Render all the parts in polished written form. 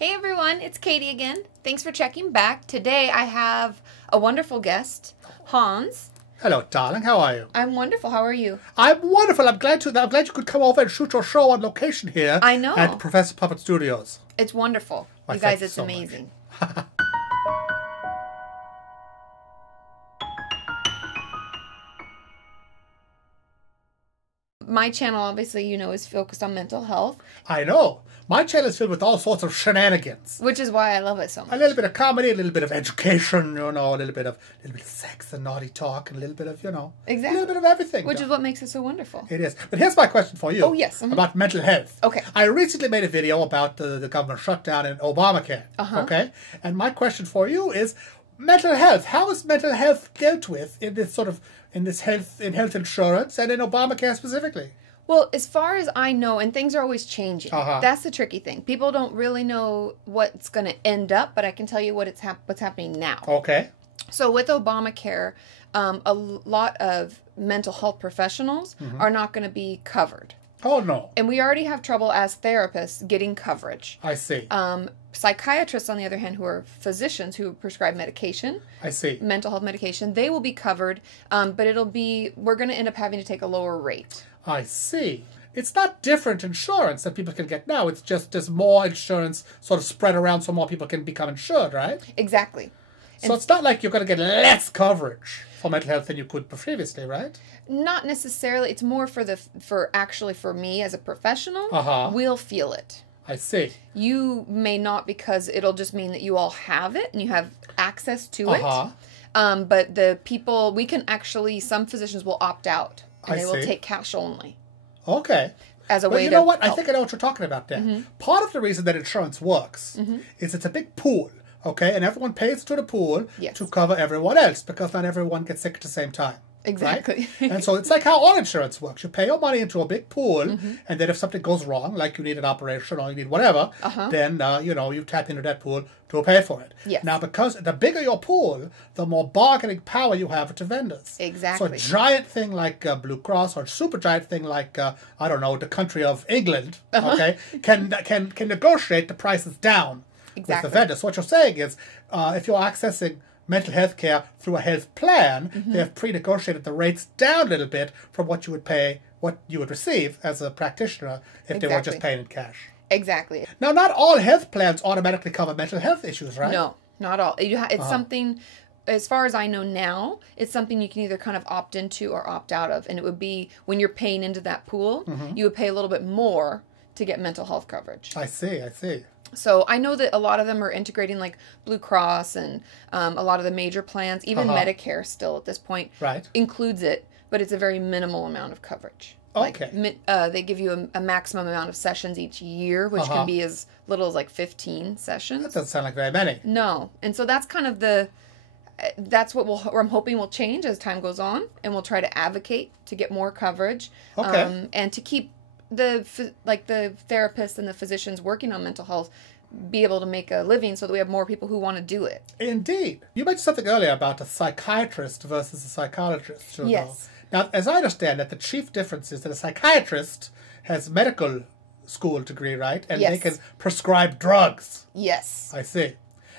Hey everyone, it's Katie again. Thanks for checking back. Today I have a wonderful guest, Hans. Hello, darling. How are you? I'm wonderful. How are you? I'm wonderful. I'm glad you could come over and shoot your show on location here. I know. At Professor Puppet Studios. It's wonderful. Why, you guys, thank you it's so amazing. My channel, obviously, you know, is focused on mental health. I know. My channel is filled with all sorts of shenanigans. Which is why I love it so much. A little bit of comedy, a little bit of education, you know, a little bit of sex and naughty talk, and a little bit of, Exactly. a little bit of everything. Which is what makes it so wonderful. It is. But here's my question for you. Oh, yes. Mm-hmm. About mental health. Okay. I recently made a video about the government shutdown and Obamacare. Okay? And my question for you is, mental health. How is mental health dealt with in this health insurance and in Obamacare specifically? Well, as far as I know, and things are always changing. That's the tricky thing. People don't really know what's going to end up, but I can tell you what's happening now. Okay. So with Obamacare, a lot of mental health professionals are not going to be covered. Oh, no. And we already have trouble as therapists getting coverage. I see. Psychiatrists, on the other hand, who are physicians who prescribe medication. I see. Mental health medication, they will be covered, but we're going to end up having to take a lower rate. I see. It's not different insurance that people can get now. It's just there's more insurance sort of spread around so more people can become insured, right? Exactly. So it's not like you're going to get less coverage for mental health than you could previously, right? Not necessarily. It's more for me as a professional. We'll feel it. I see. You may not, because it'll just mean that you all have it and you have access to it. But the people, some physicians will opt out and they will take cash only. Okay. As a way to you know what? help. I think I know what you're talking about there. Part of the reason that insurance works is it's a big pool, okay? And everyone pays to the pool to cover everyone else because not everyone gets sick at the same time. Exactly. Right? And so it's like how all insurance works. You pay your money into a big pool, and then if something goes wrong, like you need an operation or you need whatever, then, you tap into that pool to pay for it. Yes. Now, because the bigger your pool, the more bargaining power you have with the vendors. Exactly. So a giant thing like Blue Cross or a super giant thing like, the country of England, okay, can negotiate the prices down with the vendors. So what you're saying is, if you're accessing mental health care through a health plan, they have pre-negotiated the rates down a little bit from what you would receive as a practitioner if they were just paying in cash. Exactly. Now, not all health plans automatically cover mental health issues, right? No, not all. It's something, as far as I know now, it's something you can either kind of opt into or opt out of. And it would be, when you're paying into that pool, you would pay a little bit more to get mental health coverage. I see. So I know that a lot of them are integrating like Blue Cross and a lot of the major plans, even Medicare still at this point, includes it, but it's a very minimal amount of coverage. Okay. Like, they give you a maximum amount of sessions each year, which can be as little as like 15 sessions. That doesn't sound like very many. No. And so that's kind of that's what I'm hoping will change as time goes on, and we'll try to advocate to get more coverage. Okay. And to keep the therapists and the physicians working on mental health be able to make a living so that we have more people who want to do it. Indeed. You mentioned something earlier about a psychiatrist versus a psychologist. Yes. Now, as I understand it, the chief difference is that a psychiatrist has medical school degree, right? And they can prescribe drugs. Yes. I see.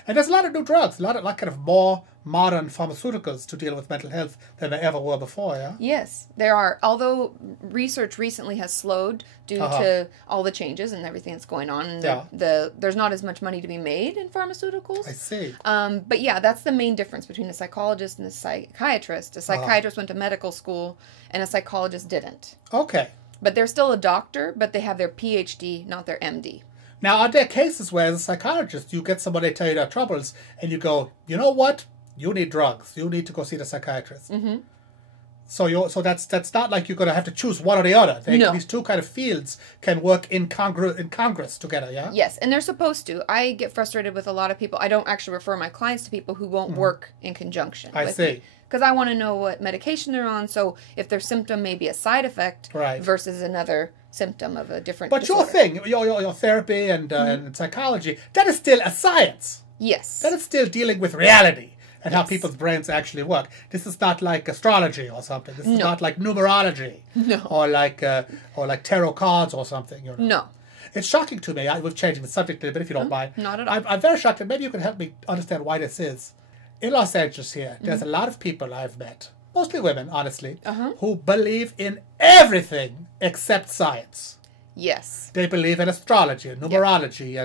And there's a lot of new drugs, a lot kind of more modern pharmaceuticals to deal with mental health than there ever were before, yeah? Yes, there are. Although research recently has slowed due to all the changes and everything that's going on. And there's not as much money to be made in pharmaceuticals. I see. But yeah, that's the main difference between a psychologist and a psychiatrist. A psychiatrist went to medical school and a psychologist didn't. Okay. But they're still a doctor, but they have their PhD, not their MD. Now, are there cases where, as a psychologist, you get somebody to tell you their troubles, and you go, you know what? You need drugs. You need to go see the psychiatrist. So that's not like you're going to have to choose one or the other. These two kind of fields can work in Congress together, yeah? Yes, and they're supposed to. I get frustrated with a lot of people. I don't actually refer my clients to people who won't work in conjunction. I see. Because I want to know what medication they're on, so if their symptom may be a side effect versus another symptom of a different disorder. Your thing, your therapy and psychology, that is still a science. Yes. That is still dealing with reality and how people's brains actually work. This is not like astrology or something. This is not like numerology or like tarot cards or something. No. It's shocking to me. We're changing the subject a little bit, if you don't mind. Not at all. I'm very shocked, and maybe you can help me understand why this is. In Los Angeles here, there's a lot of people I've met, mostly women, honestly, who believe in everything except science. Yes. They believe in astrology and numerology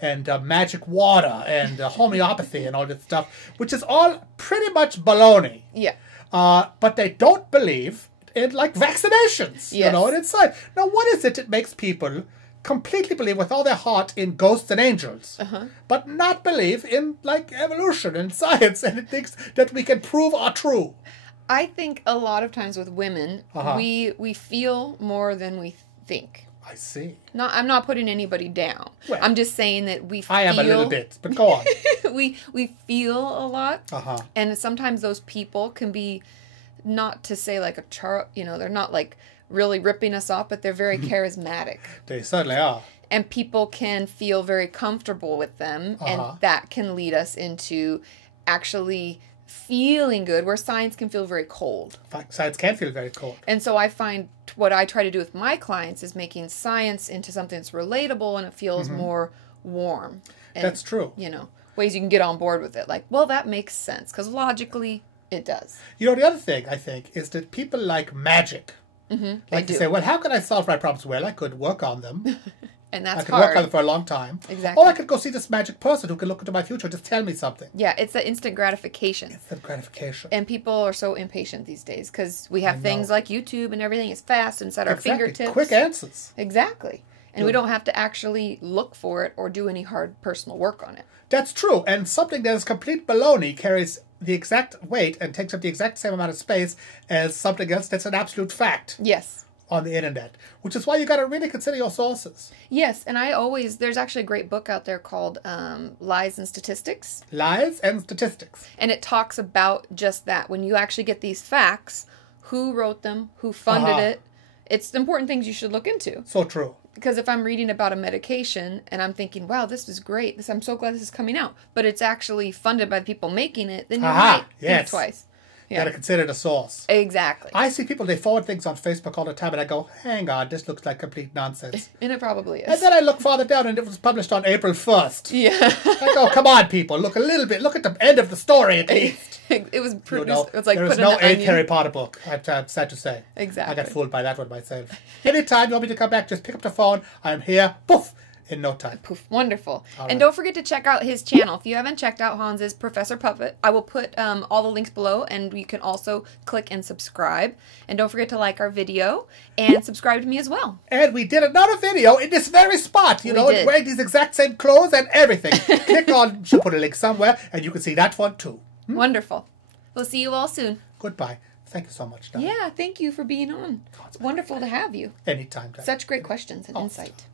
and magic water and homeopathy and all this stuff, which is all pretty much baloney. Yeah. But they don't believe in, like, vaccinations, you know, and inside. Now, what is it that makes people completely believe with all their heart in ghosts and angels, but not believe in, like, evolution and science and things that we can prove are true? I think a lot of times with women, we feel more than we think. I see. I'm not putting anybody down. Well, I'm just saying that we feel... I am a little bit, but go on. we feel a lot. And sometimes those people can be, not to say like they're not like really ripping us off, but they're very charismatic. They certainly are. And people can feel very comfortable with them. And that can lead us into actually feeling good, where science can feel very cold. Science can feel very cold. And so I find what I try to do with my clients is making science into something that's relatable and it feels more warm. And, that's true. You know, ways you can get on board with it. Like, well, that makes sense, because logically it does. You know, the other thing, I think, is that people like magic. Like to say, well, how can I solve my problems? Well, I could work on them. And that's I could work on them for a long time. Exactly. Or I could go see this magic person who can look into my future and just tell me something. Yeah, it's the instant gratification. Instant gratification. And people are so impatient these days because we have things like YouTube and everything is fast and at our fingertips. Quick answers. Exactly. And we don't have to actually look for it or do any hard personal work on it. That's true. And something that is complete baloney carries the exact weight and takes up the exact same amount of space as something else that's an absolute fact. Yes. On the internet, which is why you got to really consider your sources. Yes, and there's actually a great book out there called Lies and Statistics. Lies and Statistics. And it talks about just that. When you actually get these facts, who wrote them, who funded it, it's important things you should look into. So true. Because if I'm reading about a medication and I'm thinking, wow, this is great, I'm so glad this is coming out, but it's actually funded by the people making it, then you might think twice. You got to consider the source. Exactly. I see people, they forward things on Facebook all the time, and I go, hang on, this looks like complete nonsense. And it probably is. And then I look farther down, and it was published on April 1st. Yeah. I go, come on, people, look a little bit. Look at the end of the story, at least. It was produced. It was like there was no 8th Harry Potter book, I'm sad to say. Exactly. I got fooled by that one myself. Anytime you want me to come back, just pick up the phone. I'm here. Poof. In no time. Poof. Wonderful. And don't forget to check out his channel. If you haven't checked out Hans's Professor Puppet, I will put all the links below, and you can also click and subscribe. And don't forget to like our video and subscribe to me as well. And we did another video in this very spot, wearing these exact same clothes and everything. Click on, she'll put a link somewhere, and you can see that one too. Wonderful. We'll see you all soon. Goodbye. Thank you so much, Don. Yeah, thank you for being on. It's wonderful to have you. Anytime, Don. Such great questions and insight.